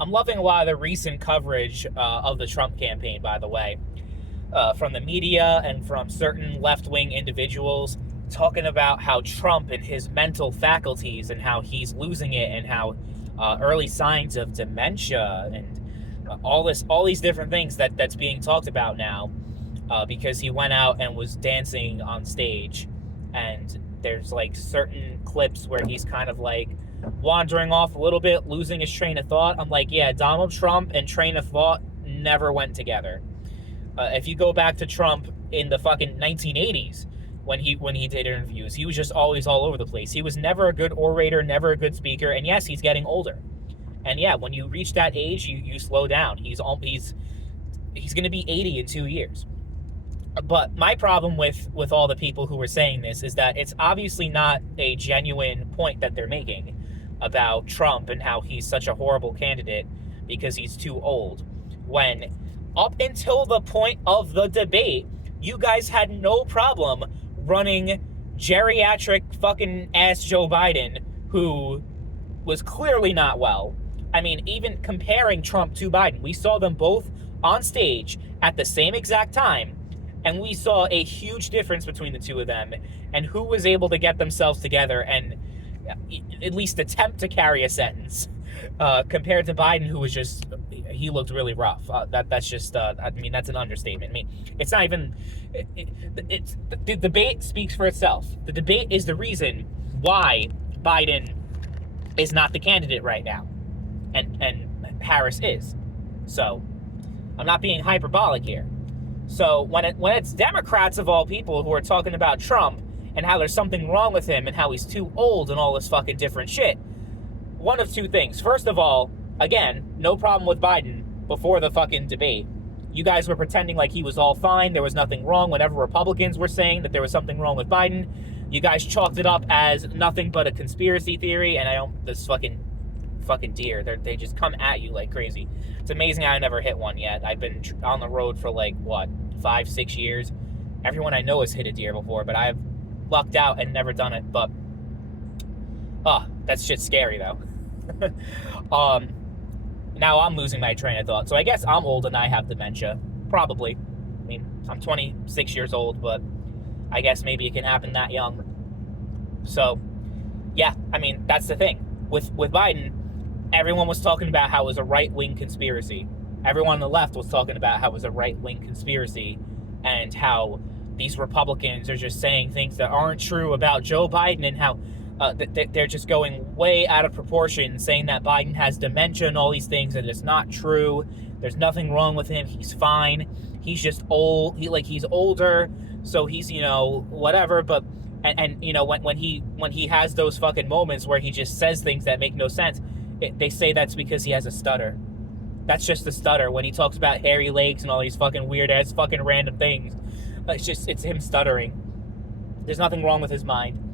I'm loving a lot of the recent coverage of the Trump campaign, by the way, from the media and from certain left-wing individuals talking about how Trump and his mental faculties and how he's losing it and how early signs of dementia and all these different things that's being talked about now because he went out and was dancing on stage, and there's like certain clips where he's kind of like wandering off a little bit, losing his train of thought. I'm like, yeah, Donald Trump and train of thought never went together. If you go back to Trump in the fucking 1980s, when he did interviews, he was just always all over the place. He was never a good orator, never a good speaker. And yes, he's getting older. And yeah, when you reach that age, you slow down. He's going to be 80 in 2 years. But my problem with all the people who were saying this is that it's obviously not a genuine point that they're making about Trump and how he's such a horrible candidate because he's too old. When up until the point of the debate, you guys had no problem running geriatric fucking ass Joe Biden, who was clearly not well. I mean, even comparing Trump to Biden, we saw them both on stage at the same exact time, and we saw a huge difference between the two of them and who was able to get themselves together and at least attempt to carry a sentence compared to Biden, who was just, he looked really rough. That's just, I mean, that's an understatement. I mean, it's not even, the debate speaks for itself. The debate is the reason why Biden is not the candidate right now, and Harris is. So I'm not being hyperbolic here. So when it's Democrats of all people who are talking about Trump and how there's something wrong with him and how he's too old and all this fucking different shit, one of two things. First of all, again, no problem with Biden before the fucking debate. You guys were pretending like he was all fine, there was nothing wrong. Whenever Republicans were saying that there was something wrong with Biden, you guys chalked it up as nothing but a conspiracy theory, and this fucking deer, they just come at you like crazy. It's amazing I never hit one yet. I've been on the road for like, 5-6 years. Everyone I know has hit a deer before, but I've lucked out and never done it. But that shit's scary though. Now I'm losing my train of thought. So I guess I'm old and I have dementia. Probably. I mean, I'm 26 years old, but I guess maybe it can happen that young. So, yeah, I mean, that's the thing. With Biden, everyone was talking about how it was a right-wing conspiracy. Everyone on the left was talking about how it was a right-wing conspiracy and how these Republicans are just saying things that aren't true about Joe Biden and how they're just going way out of proportion, saying that Biden has dementia and all these things, and it's not true. There's nothing wrong with him. He's fine. He's just old. He's older, so he's, whatever. But and when he has those fucking moments where he just says things that make no sense, they say that's because he has a stutter. That's just a stutter. When he talks about hairy legs and all these fucking weird ass fucking random things, it's him stuttering. There's nothing wrong with his mind.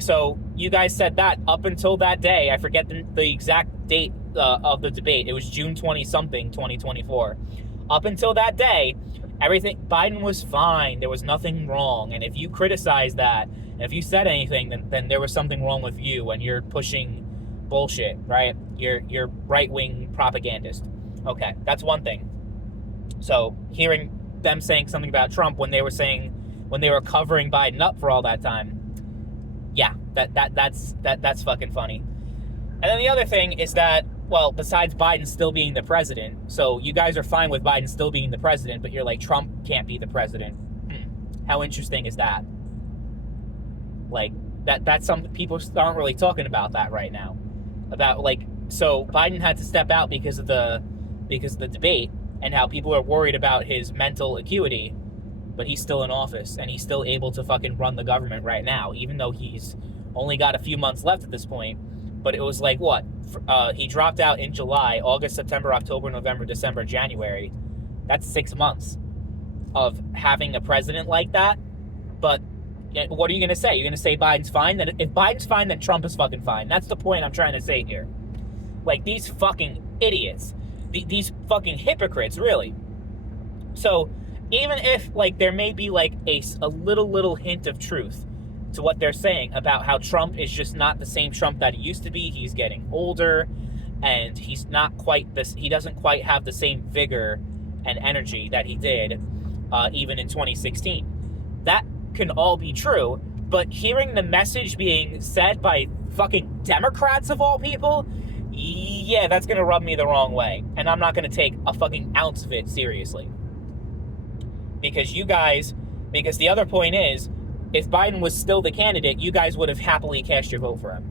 So you guys said that up until that day. I forget the exact date of the debate. It was June 20-something, 2024. Up until that day, Biden was fine. There was nothing wrong. And if you criticize that, and if you said anything, then there was something wrong with you, and you're pushing bullshit, right? You're right-wing propagandist. Okay, that's one thing. So hearing them saying something about Trump when they were covering Biden up for all that time, yeah, that's fucking funny. And then the other thing is that, well, besides Biden still being the president, so you guys are fine with Biden still being the president, but you're like, Trump can't be the president. How interesting is that? Like, that's something people aren't really talking about that right now. About, like, so Biden had to step out because of the debate and how people are worried about his mental acuity, but he's still in office and he's still able to fucking run the government right now, even though he's only got a few months left at this point. But it was like, what? He dropped out in July, August, September, October, November, December, January. That's 6 months of having a president like that. But what are you going to say? You're going to say Biden's fine? Then if Biden's fine, then Trump is fucking fine. That's the point I'm trying to say here. Like, these fucking idiots. These fucking hypocrites, really. So even if, like, there may be, like, a little hint of truth to what they're saying about how Trump is just not the same Trump that he used to be. He's getting older. and he's not quite this. He doesn't quite have the same vigor and energy that he did even in 2016. That can all be true, but hearing the message being said by fucking Democrats of all people, yeah, that's gonna rub me the wrong way, and I'm not gonna take a fucking ounce of it seriously. Because the other point is, if Biden was still the candidate, you guys would have happily cast your vote for him.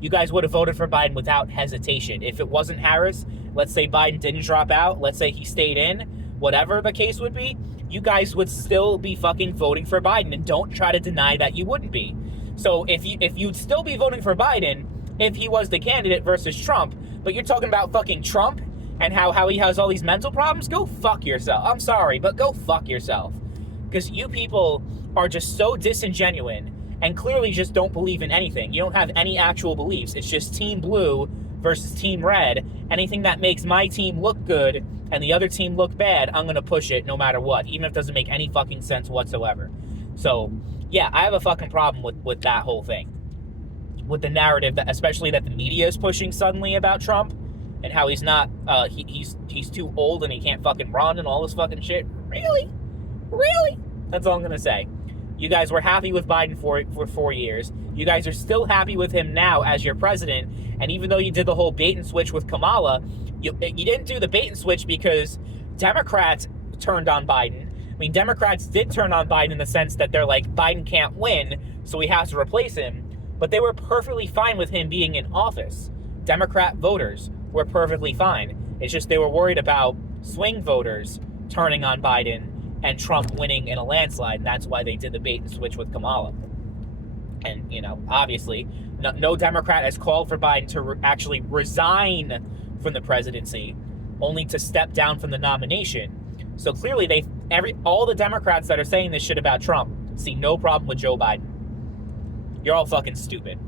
You guys would have voted for Biden without hesitation. If it wasn't Harris, let's say Biden didn't drop out, let's say he stayed in, whatever the case would be, you guys would still be fucking voting for Biden, and don't try to deny that you wouldn't be. So if you'd still be voting for Biden if he was the candidate versus Trump, but you're talking about fucking Trump and how he has all these mental problems, go fuck yourself. I'm sorry, but go fuck yourself. Because you people are just so disingenuous and clearly just don't believe in anything. You don't have any actual beliefs. It's just Team Blue versus Team Red. Anything that makes my team look good and the other team look bad, I'm going to push it no matter what, even if it doesn't make any fucking sense whatsoever. So, yeah, I have a fucking problem with that whole thing. With the narrative, that especially that the media is pushing suddenly about Trump and how he's not, he's too old and he can't fucking run and all this fucking shit. Really? Really? That's all I'm going to say. You guys were happy with Biden for 4 years. You guys are still happy with him now as your president. And even though you did the whole bait and switch with Kamala, you didn't do the bait and switch because Democrats turned on Biden. I mean, Democrats did turn on Biden in the sense that they're like, Biden can't win, so we have to replace him. But they were perfectly fine with him being in office. Democrat voters were perfectly fine. It's just they were worried about swing voters turning on Biden and Trump winning in a landslide, and that's why they did the bait and switch with Kamala. And, obviously, no Democrat has called for Biden to actually resign from the presidency, only to step down from the nomination. So clearly, all the Democrats that are saying this shit about Trump see no problem with Joe Biden. You're all fucking stupid.